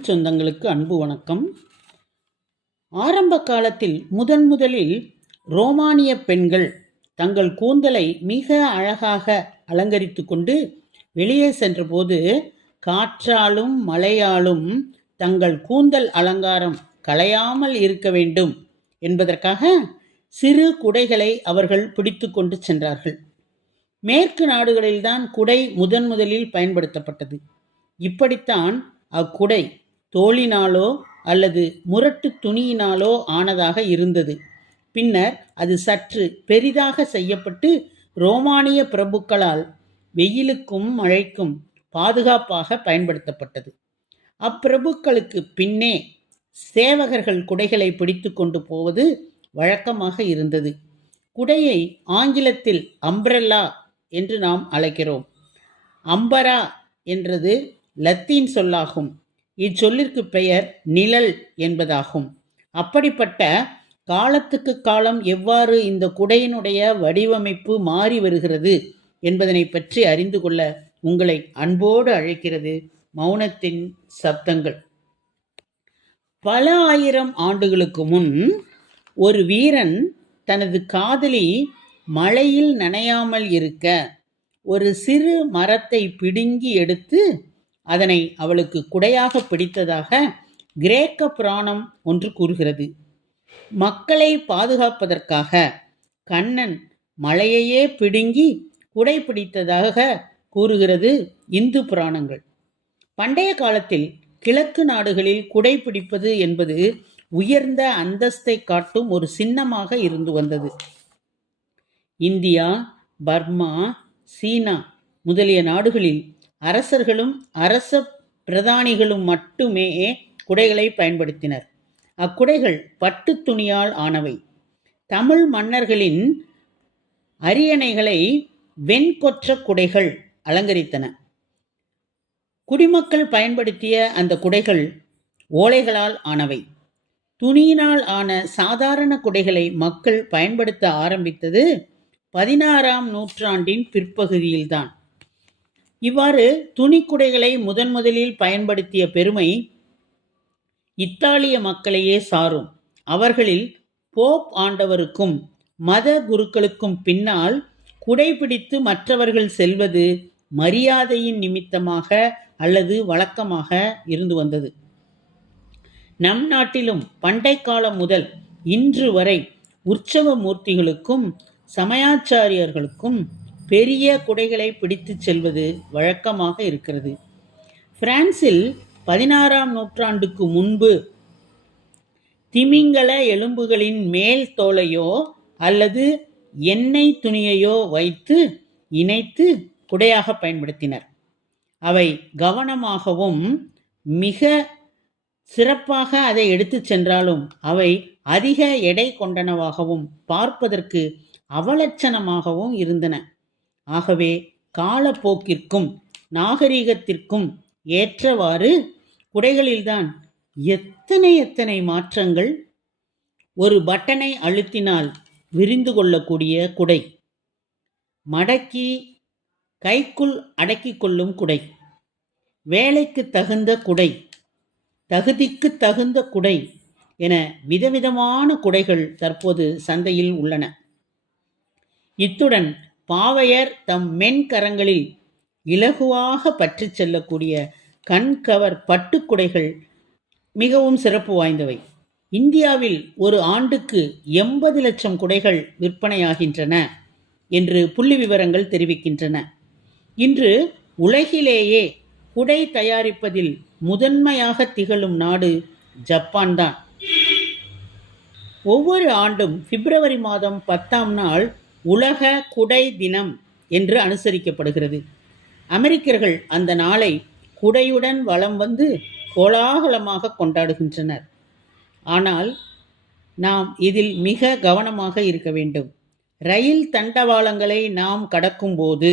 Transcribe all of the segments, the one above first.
தமிழ் சொந்தங்களுக்கு அன்பு வணக்கம். ஆரம்ப காலத்தில் முதலில் ரோமானிய பெண்கள் தங்கள் கூந்தலை மிக அழகாக அலங்கரித்து கொண்டு வெளியே சென்றபோது காற்றாலும் மழையாலும் தங்கள் கூந்தல் அலங்காரம் களையாமல் இருக்க வேண்டும் என்பதற்காக சிறு குடைகளை அவர்கள் பிடித்து கொண்டு சென்றார்கள். மேற்கு நாடுகளில்தான் குடை முதலில் பயன்படுத்தப்பட்டது. இப்படித்தான் அக்குடை தோளினாலோ அல்லது முரட்டு துணியினாலோ ஆனதாக இருந்தது. பின்னர் அது சற்று பெரிதாக செய்யப்பட்டு ரோமானிய பிரபுக்களால் வெயிலுக்கும் மழைக்கும் பாதுகாப்பாக பயன்படுத்தப்பட்டது. அப்பிரபுக்களுக்கு பின்னே சேவகர்கள் குடைகளை பிடித்து கொண்டு போவது வழக்கமாக இருந்தது. குடையை ஆங்கிலத்தில் அம்ப்ரெல்லா என்று நாம் அழைக்கிறோம். அம்பரா என்றது லத்தீன் சொல்லாகும். இச்சொல்லிற்கு பெயர் நிழல் என்பதாகும். அப்படிப்பட்ட காலத்துக்கு காலம் எவ்வாறு இந்த குடையினுடைய வடிவமைப்பு மாறி வருகிறது என்பதனை பற்றி அறிந்து கொள்ள உங்களை அன்போடு அழைக்கிறது மௌனத்தின் சப்தங்கள். பல ஆயிரம் ஆண்டுகளுக்கு முன் ஒரு வீரன் தனது காதலி மழையில் நனையாமல் இருக்க ஒரு சிறு மரத்தை பிடுங்கி எடுத்து அதனை அவளுக்கு குடையாக பிடித்ததாக கிரேக்க புராணம் ஒன்று கூறுகிறது. மக்களை பாதுகாப்பதற்காக கண்ணன் மழையையே பிடுங்கி குடை பிடித்ததாக கூறுகிறது இந்து புராணங்கள். பண்டைய காலத்தில் கிழக்கு நாடுகளில் குடை பிடிப்பது என்பது உயர்ந்த அந்தஸ்தை காட்டும் ஒரு சின்னமாக இருந்து வந்தது. இந்தியா, பர்மா, சீனா முதலிய நாடுகளில் அரசர்களும் அரச பிரதானிகளும் மட்டுமே குடைகளை பயன்படுத்தினர். அக்குடைகள் பட்டு துணியால் ஆனவை. தமிழ் மன்னர்களின் அரியணைகளை வெண்கொற்ற குடைகள் அலங்கரித்தன. குடிமக்கள் பயன்படுத்திய அந்த குடைகள் ஓலைகளால் ஆனவை. துணியினால் ஆன சாதாரண குடைகளை மக்கள் பயன்படுத்த ஆரம்பித்தது 16ஆம் நூற்றாண்டின் பிற்பகுதியில்தான். இவ்வாறு துணிக்குடைகளை முதலில் பயன்படுத்திய பெருமை இத்தாலிய மக்களையே சாரும். அவர்களில் போப் ஆண்டவருக்கும் மத குருக்களுக்கும் பின்னால் குடைபிடித்து மற்றவர்கள் செல்வது மரியாதையின் நிமித்தமாக அல்லது வழக்கமாக இருந்து வந்தது. நம் நாட்டிலும் பண்டை காலம் முதல் இன்று வரை உற்சவ மூர்த்திகளுக்கும் சமயாச்சாரியர்களுக்கும் பெரிய குடைகளை பிடித்து செல்வது வழக்கமாக இருக்கிறது. பிரான்சில் 16ஆம் நூற்றாண்டுக்கு முன்பு திமிங்கல எலும்புகளின் மேல் தோலையோ அல்லது எண்ணெய் துணியையோ வைத்து இணைத்து குடையாக பயன்படுத்தினர். அவை கவனமாகவும் மிக சிறப்பாக அதை எடுத்து சென்றாலும் அவை அதிக எடை கொண்டனவாகவும் பார்ப்பதற்கு அவலட்சணமாகவும் இருந்தன. ஆகவே காலப்போக்கிற்கும் நாகரிகத்திற்கும் ஏற்றவாறு குடைகளில்தான் எத்தனை மாற்றங்கள். ஒரு பட்டனை அழுத்தினால் விரிந்து கொள்ளக்கூடிய குடை, மடக்கி கைக்குள் அடக்கி கொள்ளும் குடை, வேலைக்கு தகுந்த குடை, தகுதிக்கு தகுந்த குடை என விதவிதமான குடைகள் தற்போது சந்தையில் உள்ளன. இத்துடன் பாவையர் தம் மென்கரங்களில் இலகுவாக பற்றி செல்லக்கூடிய கண்கவர் பட்டுக்குடைகள் மிகவும் சிறப்பு வாய்ந்தவை. இந்தியாவில் ஒரு ஆண்டுக்கு 80 லட்சம் குடைகள் விற்பனையாகின்றன என்று புள்ளி விவரங்கள் தெரிவிக்கின்றன. இன்று உலகிலேயே குடை தயாரிப்பதில் முதன்மையாக திகழும் நாடு ஜப்பான் தான். ஒவ்வொரு ஆண்டும் பிப்ரவரி மாதம் 10ஆம் நாள் உலக குடை தினம் என்று அனுசரிக்கப்படுகிறது. அமெரிக்கர்கள் அந்த நாளை குடையுடன் வலம் வந்து கோலாகலமாக கொண்டாடுகின்றனர். ஆனால் நாம் இதில் மிக கவனமாக இருக்க வேண்டும். ரயில் தண்டவாளங்களை நாம் கடக்கும்போது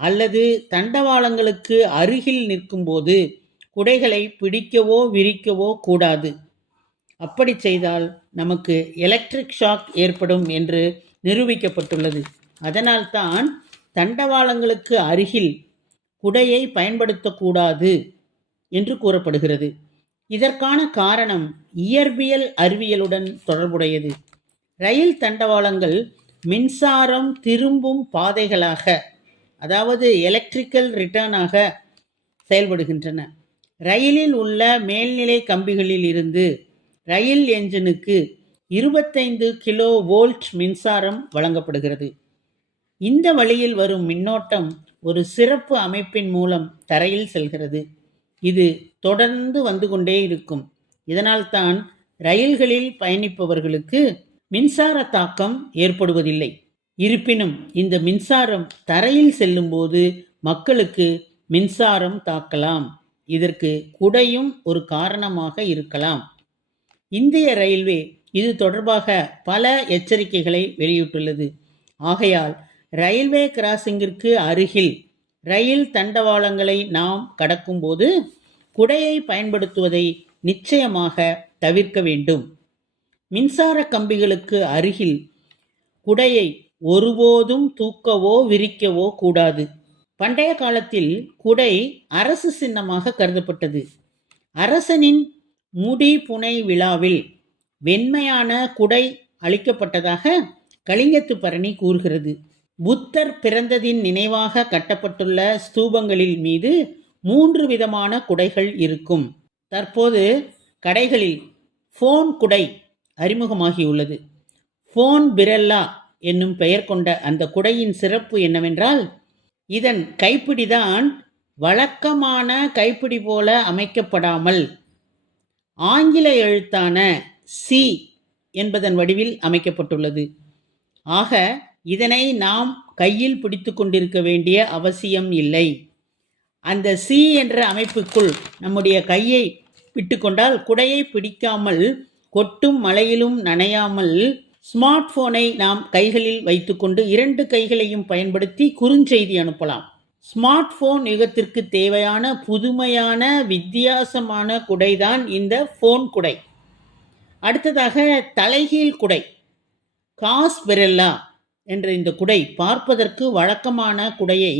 அல்லது தண்டவாளங்களுக்கு அருகில் நிற்கும்போது குடைகளை பிடிக்கவோ விரிக்கவோ கூடாது. அப்படி செய்தால் நமக்கு எலக்ட்ரிக் ஷாக் ஏற்படும் என்று நிரூபிக்கப்பட்டுள்ளது. அதனால்தான் தண்டவாளங்களுக்கு அருகில் குடையை பயன்படுத்தக்கூடாது என்று கூறப்படுகிறது. இதற்கான காரணம் இயற்பியல் அறிவியலுடன் தொடர்புடையது. ரயில் தண்டவாளங்கள் மின்சாரம் திரும்பும் பாதைகளாக, அதாவது எலக்ட்ரிக்கல் ரிட்டர்னாக செயல்படுகின்றன. ரயிலில் உள்ள மேல்நிலை கம்பிகளில் இருந்து ரயில் என்ஜினுக்கு 25 கிலோ வோல்ட் மின்சாரம் வழங்கப்படுகிறது. இந்த வழியில் வரும் மின்னோட்டம் ஒரு சிறப்பு அமைப்பின் மூலம் தரையில் செல்கிறது. இது தொடர்ந்து வந்து கொண்டே இருக்கும். இதனால்தான் ரயில்களில் பயணிப்பவர்களுக்கு மின்சார தாக்கம் ஏற்படுவதில்லை. இருப்பினும் இந்த மின்சாரம் தரையில் செல்லும்போது மக்களுக்கு மின்சாரம் தாக்கலாம். இதற்கு குடையும் ஒரு காரணமாக இருக்கலாம். இந்திய ரயில்வே இது தொடர்பாக பல எச்சரிக்கைகளை வெளியிட்டுள்ளது. ஆகையால் ரயில்வே கிராசிங்கிற்கு அருகில் ரயில் தண்டவாளங்களை நாம் கடக்கும்போது குடையை பயன்படுத்துவதை நிச்சயமாக தவிர்க்க வேண்டும். மின்சார கம்பிகளுக்கு அருகில் குடையை ஒருபோதும் தூக்கவோ விரிக்கவோ கூடாது. பண்டைய காலத்தில் குடை அரசு சின்னமாக கருதப்பட்டது. அரசனின் முடி புனை விழாவில் வெண்மையான குடை அளிக்கப்பட்டதாக கலிங்கத்து பரணி கூறுகிறது. புத்தர் பிறந்ததின் நினைவாக கட்டப்பட்டுள்ள ஸ்தூபங்களில் மீது 3 விதமான குடைகள் இருக்கும். தற்போது கடைகளில் ஃபோன் குடை அறிமுகமாகியுள்ளது. ஃபோன் பிரல்லா என்னும் பெயர் கொண்ட அந்த குடையின் சிறப்பு என்னவென்றால், இதன் கைப்பிடிதான் வழக்கமான கைப்பிடி போல அமைக்கப்படாமல் ஆங்கில எழுத்தான சி என்பதன் வடிவில் அமைக்கப்பட்டுள்ளது. ஆக இதனை நாம் கையில் பிடித்து கொண்டிருக்க வேண்டிய அவசியம் இல்லை. அந்த சி என்ற அமைப்புக்குள் நம்முடைய கையை விட்டுக்கொண்டால் குடையை பிடிக்காமல் கொட்டும் மழையிலும் நனையாமல் ஸ்மார்ட் போனை நாம் கைகளில் வைத்துக்கொண்டு 2 கைகளையும் பயன்படுத்தி குறுஞ்செய்தி அனுப்பலாம். ஸ்மார்ட் போன் யுகத்திற்கு தேவையான புதுமையான வித்தியாசமான குடைதான் இந்த போன் குடை. அடுத்ததாக தலைகீழ் குடை, காஸ் பெரெல்லா என்ற இந்த குடை பார்ப்பதற்கு வழக்கமான குடையை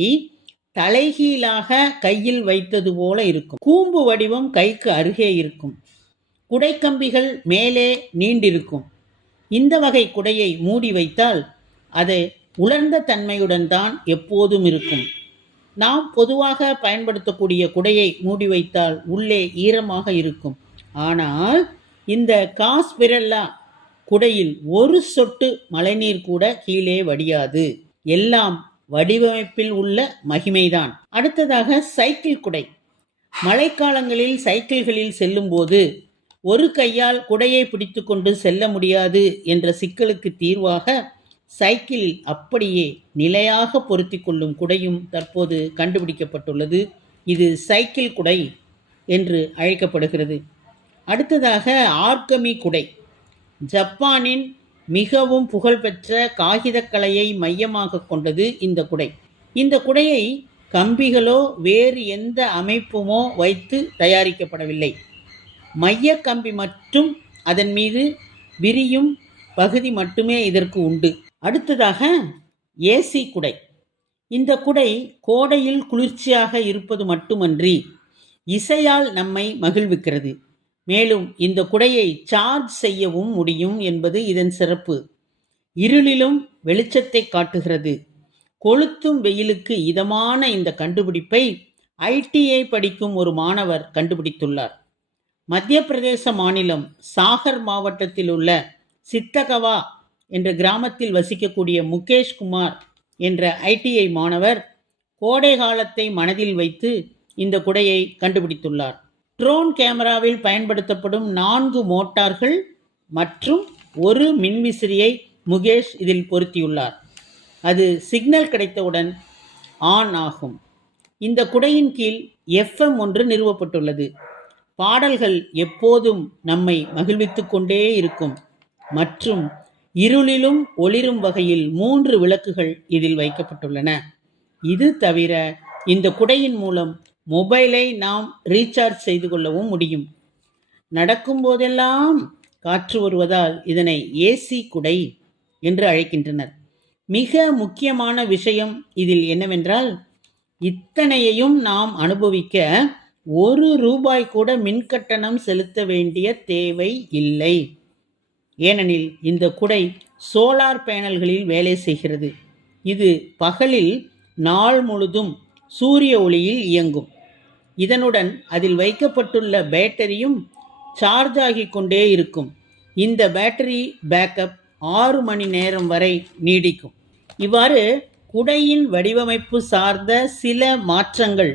தலைகீழாக கையில் வைத்தது போல இருக்கும். கூம்பு வடிவம் கைக்கு அருகே இருக்கும். குடைக்கம்பிகள் மேலே நீண்டிருக்கும். இந்த வகை குடையை மூடி வைத்தால் அது உலர்ந்த தன்மையுடன் தான் எப்போதும் இருக்கும். நாம் பொதுவாக பயன்படுத்தக்கூடிய குடையை மூடி வைத்தால் உள்ளே ஈரமாக இருக்கும். ஆனால் இந்த காஸ் பெரெல்லா குடையில் ஒரு சொட்டு மழைநீர் கூட கீழே வடியாது. எல்லாம் வடிவமைப்பில் உள்ள மகிமைதான். அடுத்ததாக சைக்கிள் குடை. மழைக்காலங்களில் சைக்கிள்களில் செல்லும்போது ஒரு கையால் குடையை பிடித்து கொண்டு செல்ல முடியாது என்ற சிக்கலுக்கு தீர்வாக சைக்கிளில் அப்படியே நிலையாக பொருத்தி கொள்ளும் குடையும் தற்போது கண்டுபிடிக்கப்பட்டுள்ளது. இது சைக்கிள் குடை என்று அழைக்கப்படுகிறது. அடுத்ததாக ஆர்கமி குடை. ஜப்பானின் மிகவும் புகழ்பெற்ற காகிதக்கலையை மையமாக கொண்டது இந்த குடை. இந்த குடையை கம்பிகளோ வேறு எந்த அமைப்புமோ வைத்து தயாரிக்கப்படவில்லை. மைய கம்பி மற்றும் அதன் மீது விரியும் பகுதி மட்டுமே இதற்கு உண்டு. அடுத்ததாக ஏசி குடை. இந்த குடை கோடையில் குளிர்ச்சியாக இருப்பது மட்டுமன்றி இசையால் நம்மை மகிழ்விக்கிறது. மேலும் இந்த குடையை சார்ஜ் செய்யவும் முடியும் என்பது இதன் சிறப்பு. இருளிலும் வெளிச்சத்தை காட்டுகிறது. கொளுத்தும் வெயிலுக்கு இதமான இந்த கண்டுபிடிப்பை ஐடிஐ படிக்கும் ஒரு மாணவர் கண்டுபிடித்துள்ளார். மத்திய பிரதேச மாநிலம் சாகர் மாவட்டத்தில் உள்ள சித்தகவா என்ற கிராமத்தில் வசிக்கக்கூடிய முகேஷ் குமார் என்ற ஐடிஐ மாணவர் கோடை காலத்தை மனதில் வைத்து இந்த குடையை கண்டுபிடித்துள்ளார். ட்ரோன் கேமராவில் பயன்படுத்தப்படும் 4 மோட்டார்கள் மற்றும் ஒரு மின்விசிறியை முகேஷ் இதில் பொருத்தியுள்ளார். அது சிக்னல் கிடைத்தவுடன் ஆன் ஆகும். இந்த குடையின் கீழ் FM ஒன்று நிறுவப்பட்டுள்ளது. பாடல்கள் எப்போதும் நம்மை மகிழ்வித்து கொண்டே இருக்கும். மற்றும் இருளிலும் ஒளிரும் வகையில் 3 விளக்குகள் இதில் வைக்கப்பட்டுள்ளன. இது தவிர இந்த குடையின் மூலம் மொபைலை நாம் ரீசார்ஜ் செய்து கொள்ளவும் முடியும். நடக்கும் போதெல்லாம் காற்று வருவதால் இதனை ஏசி குடை என்று அழைக்கின்றனர். மிக முக்கியமான விஷயம் இதில் என்னவென்றால், இத்தனையையும் நாம் அனுபவிக்க ரூபாய் கூட மின்கட்டணம் செலுத்த வேண்டிய தேவை இல்லை. ஏனெனில் இந்த குடை சோலார் பேனல்களில் வேலை செய்கிறது. இது பகலில் நாள் முழுதும் சூரிய ஒளியில் இயங்கும். இதனுடன் அதில் வைக்கப்பட்டுள்ள பேட்டரியும் சார்ஜ் ஆகிக் கொண்டே இருக்கும். இந்த பேட்டரி பேக்கப் 6 மணி நேரம் வரை நீடிக்கும். இவ்வாறு குடையின் வடிவமைப்பு சார்ந்த சில மாற்றங்கள்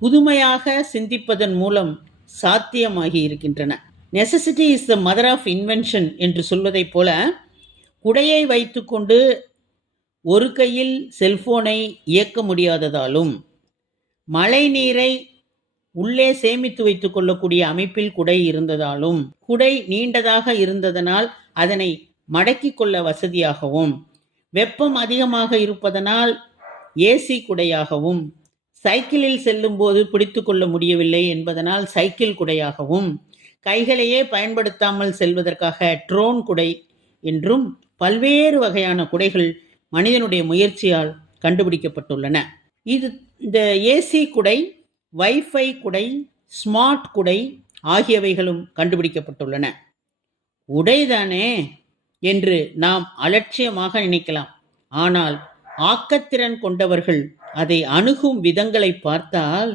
புதுமையாக சிந்திப்பதன் மூலம் சாத்தியமாகி இருக்கின்றன. Necessity is the mother of invention என்று சொல்வதைப் போல, குடையை வைத்துக்கொண்டு ஒரு கையில் செல்போனை இயக்க முடியாததாலும், மழை நீரை உள்ளே சேமித்து வைத்துக் கொள்ளக்கூடிய அமைப்பில் குடை இருந்ததாலும், குடை நீண்டதாக இருந்ததனால் அதனை மடக்கிக் கொள்ள வசதியாகவும், வெப்பம் அதிகமாக இருப்பதனால் ஏசி குடையாகவும், சைக்கிளில் செல்லும்போது பிடித்து கொள்ள முடியவில்லை என்பதனால் சைக்கிள் குடையாகவும், கைகளையே பயன்படுத்தாமல் செல்வதற்காக ட்ரோன் குடை என்றும் பல்வேறு வகையான குடைகள் மனிதனுடைய முயற்சியால் கண்டுபிடிக்கப்பட்டுள்ளன. இந்த ஏசி குடை, வைஃபை குடை, ஸ்மார்ட் குடை ஆகியவைகளும் கண்டுபிடிக்கப்பட்டுள்ளன. குடைதானே என்று நாம் அலட்சியமாக நினைக்கலாம். ஆனால் ஆக்கத்திறன் கொண்டவர்கள் அதை அணுகும் விதங்களை பார்த்தால்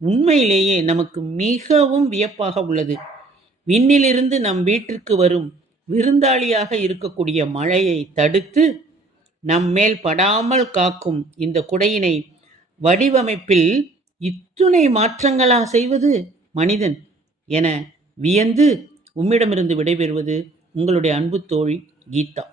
உண்மையிலேயே நமக்கு மிகவும் வியப்பாக உள்ளது. விண்ணிலிருந்து நம் வீட்டிற்கு வரும் விருந்தாளியாக இருக்கக்கூடிய மழையை தடுத்து நம்மேல் படாமல் காக்கும் இந்த குடையினை வடிவமைப்பில் இத்துணை மாற்றங்களா செய்வது மனிதன் என வியந்து உம்மிடமிருந்து விடைபெறுவது உங்களுடைய அன்பு தோழி கீதா.